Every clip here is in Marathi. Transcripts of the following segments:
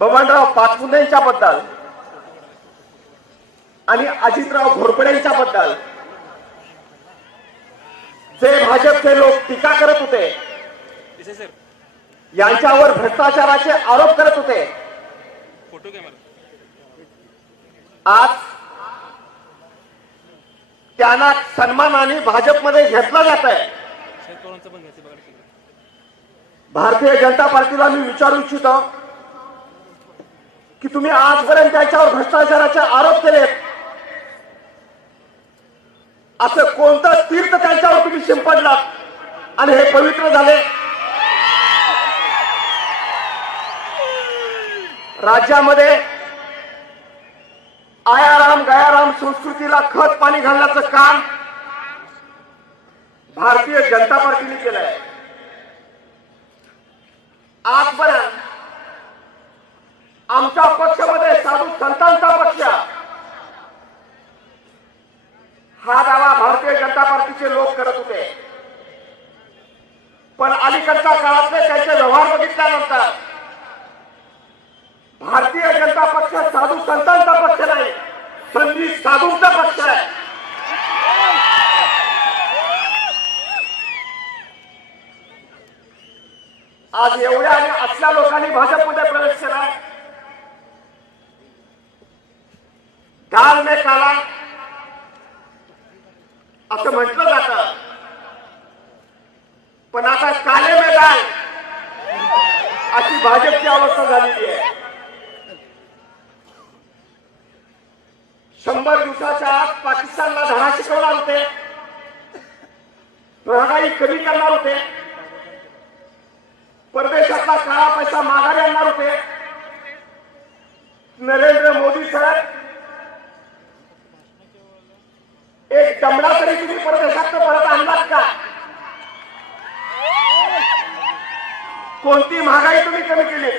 बबनराव पाचपुते यांच्याबद्दल आणि अजितराव घोरपडे यांच्याबद्दल जे भाजपचे लोक टीका करत होते, यांच्यावर भ्रष्टाचाराचे आरोप करत होते, आज त्यांना सन्मानाने भाजपमध्ये घेतलं जात आहे। भारतीय जनता पार्टीला मी विचारू इच्छितो की तुम्ही आजपर्यंत त्यांच्यावर भ्रष्टाचाराचे आरोप केलेत, असं कोणतं तीर्थ त्यांच्यावर तुम्ही शिंपडलात आणि हे पवित्र झाले? राज्यामध्ये आयाराम गयाराम संस्कृतीला खत पाणी घालण्याचं काम भारतीय जनता पार्टीने केलंय। आजपर्यंत आमच्या पक्षामध्ये साधू संतांचा पक्ष हा दावा भारतीय जनता पार्टीचे लोक करत होते, पण अलीकडच्या काळातले त्यांचे व्यवहार बघितल्यानंतर भारतीय जनता पक्ष साधू संतांचा पक्ष नाही, संधी साधूंचा पक्ष आहे। आज एवढ्या आणि असल्या लोकांनी भाजपमध्ये प्रवेश केला। दाल में काला असं म्हटलं जातं, पण आता काले में दाल अशी भाजपची अवस्था झालेली आहे। 100 दिवसाच्या आत पाकिस्तानला धडा शिकवणार होते, महागाई कमी करणार होते, परदेशातला काळा पैसा माघारी आणणार होते। नरेंद्र मोदी साहेब एक दमडा तरी तुम्ही परदेशात परत आणलात का? कोणती महागाई तुम्ही कमी केली?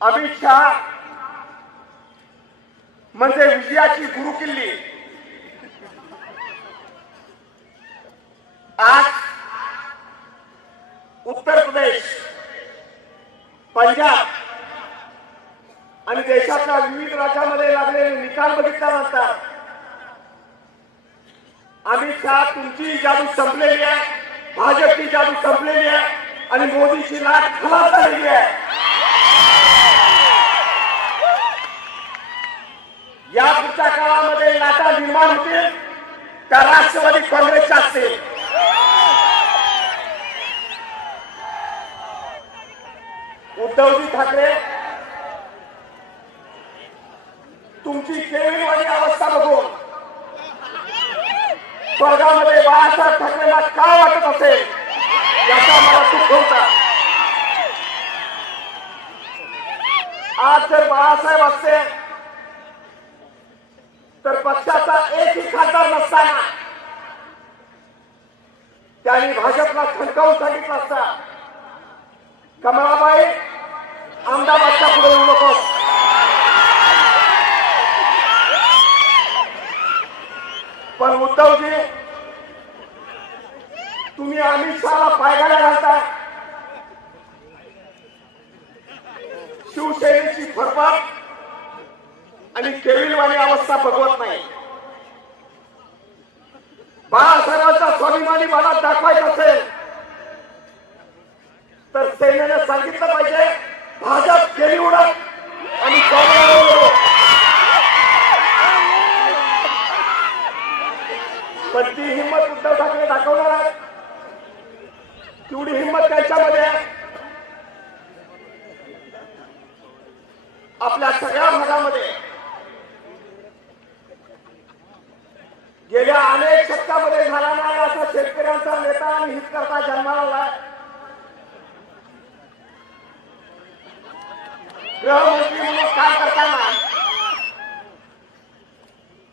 अमित शहा म्हणजे विजयाची गुरुकिल्ली। आज उत्तर प्रदेश, पंजाब आणि देशाच्या विविध राज्यांमध्ये लागलेले निकाल बघितल्यानंतर अमित शहा तुमची जादू संपलेली आहे, भाजपची जादू संपलेली आहे आणि मोदीची लाट खलास झालेली आहे। या पुढच्या काळामध्ये लाटा निर्माण होतील त्या राष्ट्रवादी काँग्रेसच्या असतील। उद्धवजी ठाकरे तुमची केविलवाणी अवस्था बघून स्वर्गामध्ये बाळासाहेब ठाकरेंना काय वाटत असेल याचा मला दुःख होता। आज जर बाळासाहेब असते तर पक्षाचा एकही खासदार नसताना त्यांनी भाजपला खणकावून सांगितलं असता, कमलाबाई अहमदाबादच्या पुढे येऊ नकोस। पण उद्धवजी तुम्ही अमित शहाला पायघाड्या घालताय, शिवसेनेची फरफट आणि केविलवाणी अवस्था बघवत नाही। बाळासाहेबांचा स्वाभिमानी मला दाखवायचं असेल तर सेनेने सांगितलं पाहिजे भाजप गेली उडत आणि काँग्रेस, पण ती हिंमत उद्धव ठाकरे दाखवणार आहेत। तेवढी हिंमत त्यांच्यामध्ये आहे। आपल्या सगळ्या भागामध्ये गेल्या अनेक शतकामध्ये झाला नाही असा शेतकऱ्यांचा नेता आणि हितकर्ता जन्माला आलाय। गृहमंत्री म्हणून काम करताना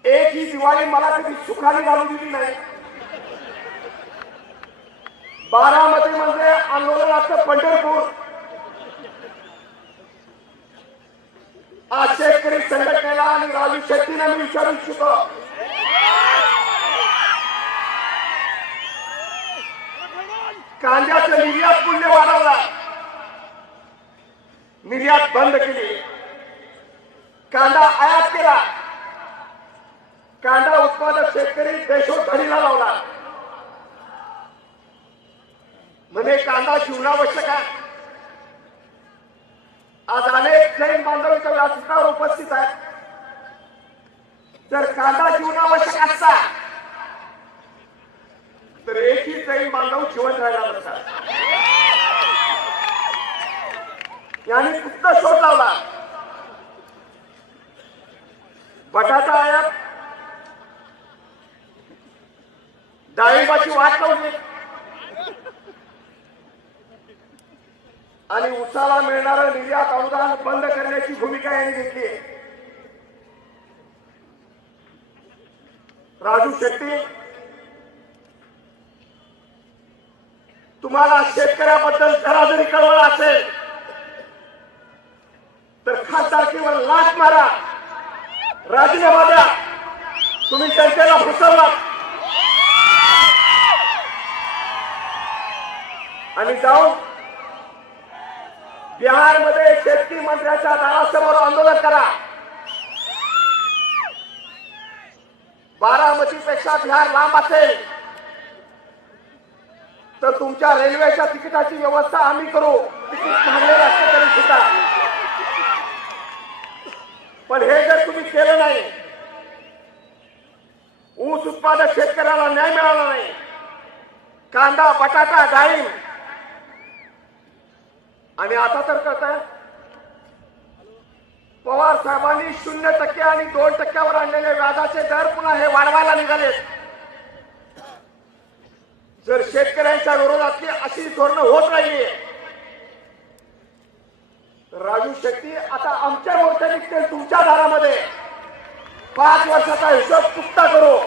एक ही दिवाळी मला कधी सुखाने घालू दिली नाही। बारामती म्हणजे आंदोलनाचं पंढरपूर, आज शेतकरी संघटनेला आणि राजू शेट्टींना मी विचारू इच्छितो, कांद्याचं निर्यात मूल्य वाढवला, निर्यात बंद केली, कांदा आयात केला, कांदा उत्पादक शेतकरी देशोधडीला लावला. म्हणजे कांदा जीवनावश्यक आहे. आज अनेक जैन बांधव इथं व्यासपीठावर उपस्थित आहेत. जर कांदा जीवनावश्यक असता तर एकही जैन बांधव जिवंत राहिला नसता. यांनी फक्त शोध लावला. बटाटा आयात, डाळिंबाची वाट लावली आणि उसाला मिळणारं निर्यात अनुदान बंद करण्याची भूमिका यांनी घेतली आहे. राजू शेट्टी, तुम्हाला शेतकऱ्याबद्दल जरा जरी कळवळ असेल तर खासदारकीवर लाच मारा, राजीनामा द्या. तुम्ही जनतेला फसवला आणि जाऊन बिहारमध्ये शेतकरी मंत्र्याच्या दारासमोर आंदोलन करा. बारामतीपेक्षा बिहार लांब असेल तर तुमच्या रेल्वेच्या तिकिटाची व्यवस्था आम्ही करू. तिकीट महागले असते तरी सुद्धा. पण हे जर तुम्ही केलं नाही, ऊस उत्पादक शेतकऱ्याला न्याय मिळाला नाही, कांदा, बटाटा, डाळिंब आणि आता तर करताय पवार साहेबांनी 0% आणि 2% आणलेले व्याजाचे दर पुन्हा हे वाढवायला निघाले. जर शेतकऱ्यांच्या विरोधातली अशी धोरणं होत राहिली तर राजू शेट्टी आता आमच्या मोर्चा निघतील तुमच्या दारामध्ये. 5 वर्षाचा हिशोब चुकता करू.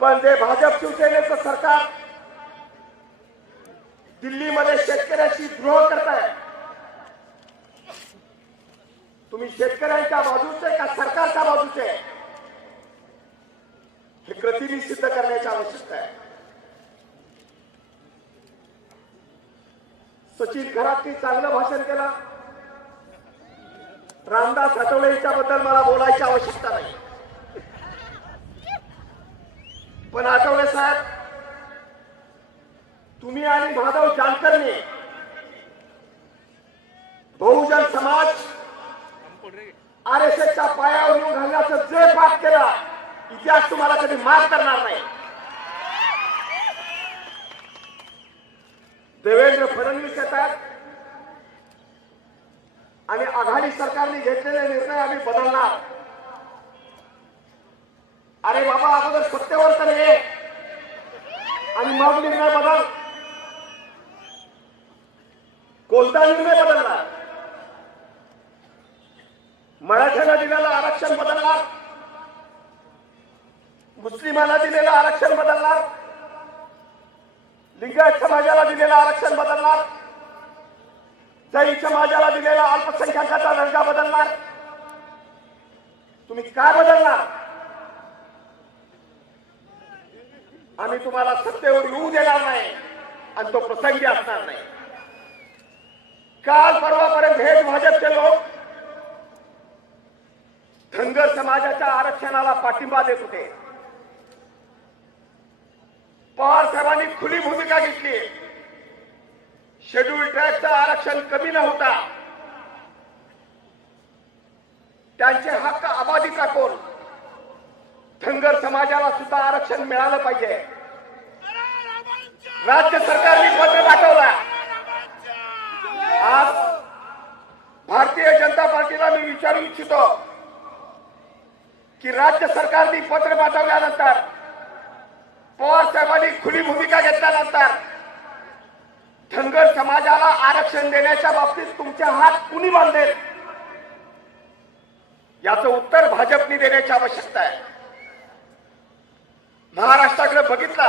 पण जे भाजप शिवसेनेचं सरकार दिल्लीमध्ये शेतकऱ्याची द्रोह करताय, तुम्ही शेतकऱ्यांच्या बाजूचे का सरकारच्या बाजूचे हे कृतीने सिद्ध करण्याची आवश्यकता आहे. सचिन घरातली चांगलं भाषण केलं. रामदास आठवले याच्याबद्दल मला बोलायची आवश्यकता नाही. पण आठवले साहेब, तुम्ही आणि माधव जानकरने बहुजन समाज आरएसएसच्या पायावर येऊन घालण्याचं जे पाप केला, इतिहास तुम्हाला कधी माफ करणार नाही. देवेंद्र फडणवीस येतात आणि आघाडी सरकारने घेतलेले निर्णय आम्ही बदलणार. अरे बाबा, अगोदर सत्तेवर तर ये आणि मग निर्णय बदल. कोणता निर्णय बदलणार? मराठ्यांना दिलेलं आरक्षण बदलणार, मुस्लिमांना दिलेलं आरक्षण बदलणार, लिंगायत समाजाला दिलेलं आरक्षण बदलणार, जैन समाजाला दिलेला अल्पसंख्याकाचा दर्जा बदलणार. तुम्ही काय बदलणार? आम्ही तुम्हाला सत्तेवर येऊ देणार नाही आणि तो प्रसंगी असणार नाही. काल परवापर्यंत हेच भाजपचे लोक धनगर समाजाच्या आरक्षणाला पाठिंबा देत होते. पवार साहेबांनी खुली भूमिका घेतली. शेड्यूल ट्राईबचं आरक्षण कमी न होता त्यांचे हक्क अबाधित कोण धनगर समाजाला सुद्धा आरक्षण मिळालं पाहिजे. राज्य सरकारने पत्र पाठवला. आज भारतीय जनता पार्टीला मी विचारू इच्छितो की राज्य सरकारने पत्र पाठवल्यानंतर, पवार साहेबांनी खुली भूमिका घेतल्यानंतर धनगर समाजाला आरक्षण देण्याच्या बाबतीत तुमचे हात कुणी बांधेल, याचं उत्तर भाजपने देण्याची आवश्यकता आहे. महाराष्ट्राकडे बघितला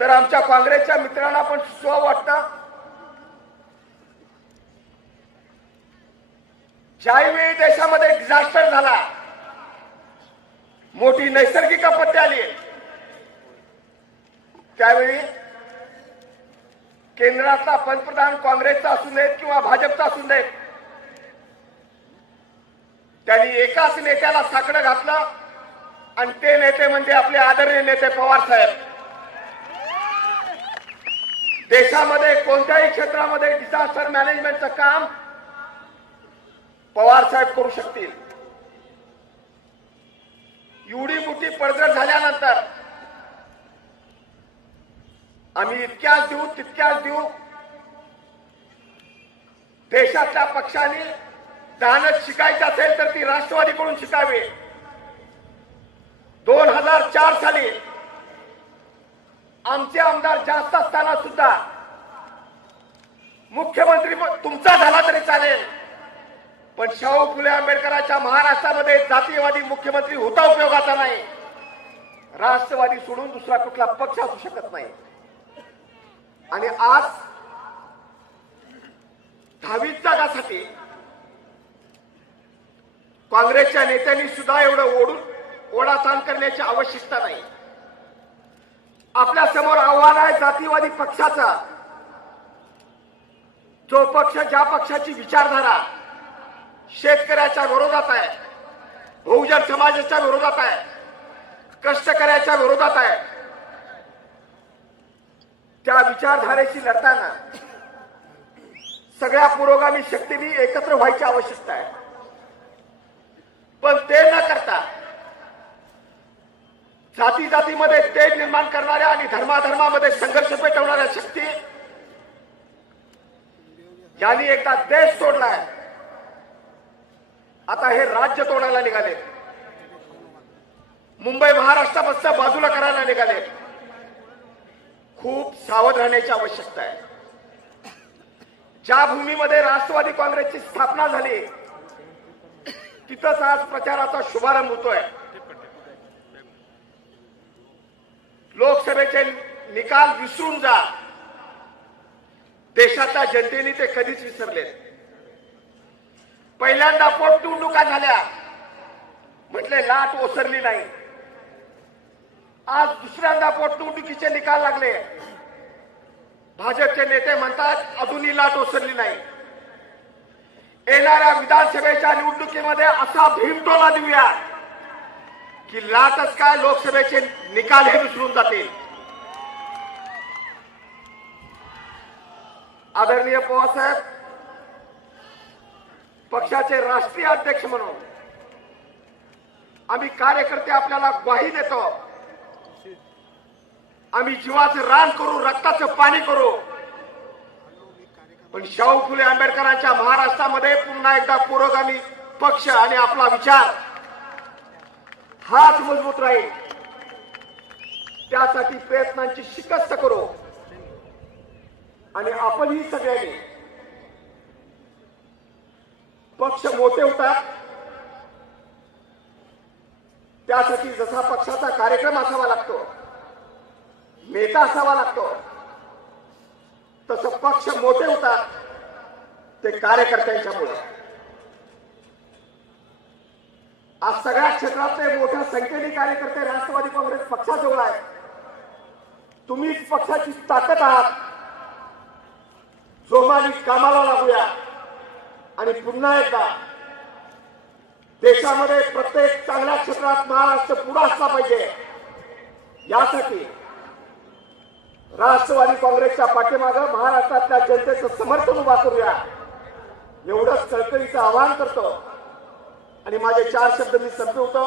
तर आमच्या काँग्रेसच्या मित्रांना पण सुचवावं वाटतं, ज्यावेळी देशामध्ये डिझास्टर झाला, मोठी नैसर्गिक आपत्ती आली, त्यावेळी केंद्रातला पंतप्रधान काँग्रेसचा असू देत किंवा भाजपचा असू देत, त्यांनी एकाच नेत्याला साकडं घातलं आणि ते नेते म्हणजे आपले आदरणीय नेते पवार साहेब. देशामध्ये कोणत्याही क्षेत्रामध्ये डिझास्टर मॅनेजमेंटचं काम पवार साहेब करू शकतील. एवढी मोठी पडझड झाल्यानंतर आम्ही इतक्याच देऊ तितक्याच देऊ, देशातल्या पक्षांनी दानत शिकायची असेल तर ती राष्ट्रवादीकडून शिकावी. 2004 साली आमचे आमदार जास्त असताना सुद्धा मुख्यमंत्री तुमचा झाला तरी चालेल, पण शाहू फुले आंबेडकरांच्या महाराष्ट्रामध्ये जातीयवादी मुख्यमंत्री होता उपयोगाचा नाही. राष्ट्रवादी सोडून दुसरा कुठला पक्ष असू शकत नाही. आणि आज 10वी जागासाठी काँग्रेसच्या नेत्यांनी सुद्धा एवढं ओढाताण करण्याची आवश्यकता नाही. आपल्या समोर आव्हान आहे जातीवादी पक्षाचा. जो पक्ष ज्या पक्षाची विचारधारा शेतकऱ्याच्या विरोधात आहे, बहुजन समाजाच्या विरोधात आहे, कष्टकऱ्याच्या विरोधात आहे, त्या विचारधारेशी लढताना सगळ्या पुरोगामी शक्तींनी एकत्र व्हायची आवश्यकता आहे. पण ते न करता जाती जातीमध्ये तेढ निर्माण करणाऱ्या आणि धर्माधर्मामध्ये संघर्ष पेटवणाऱ्या शक्ती यांनी एकदा देश तोडलाय, आता हे राज्य तोडायला निघाले, मुंबई महाराष्ट्रापासून बाजूला करायला निघाले. खूप सावध राहण्याची आवश्यकता आहे. ज्या भूमीमध्ये राष्ट्रवादी काँग्रेसची स्थापना झाली तिथंच आज प्रचाराचा शुभारंभ होतोय. लोकसभेचे निकाल विसरून जा, देशाच्या जनतेने ते कधीच विसरले. पहिल्यांदा पोटनिवडणुका झाल्या, म्हटले लाट ओसरली नाही. आज दुसऱ्यांदा पोटनिवडणुकीचे निकाल लागले, भाजपचे नेते म्हणतात अजूनही लाट ओसरली नाही. येणाऱ्या विधानसभेच्या निवडणुकीमध्ये असा भीमटोला देऊया की लाटच काय लोकसभेचे निकाल हे विसरून जातील. आदरणीय पवारसाहेब, पक्षाचे राष्ट्रीय अध्यक्ष म्हणून आम्ही कार्यकर्ते आपल्याला ग्वाही देतो. आम्ही जीवाचं रान करू, रक्ताचं पाणी करू, पण शाहू फुले आंबेडकरांच्या महाराष्ट्रामध्ये पुन्हा एकदा पुरोगामी पक्ष आणि आपला विचार हाच मजबूत राहील. त्यासाठी प्रयत्नांची शिकस्त करू आणि आपणही सगळ्यांनी पक्ष मोठे होतात त्यासाठी जसा पक्षाचा कार्यक्रम असावा लागतो, नेता असावा लागतो, तसं पक्ष मोठे होतात ते कार्यकर्त्यांच्यामुळे. आज सगळ्या क्षेत्रातले मोठ्या संख्येने कार्यकर्ते राष्ट्रवादी काँग्रेस पक्षाजवळ आहेत. तुम्हीच पक्षाची ताकद आहात. जोमाने कामाला लागूया आणि पुन्हा एकदा देशामध्ये प्रत्येक चांगल्या क्षेत्रात महाराष्ट्र पुढे असला पाहिजे. यासाठी राष्ट्रवादी काँग्रेसच्या पाठीमागे महाराष्ट्रातल्या जनतेचं समर्थन उभा करूया, एवढंच कळकळीचं आवाहन करतो आणि माझे 4 शब्द मी संपवतो.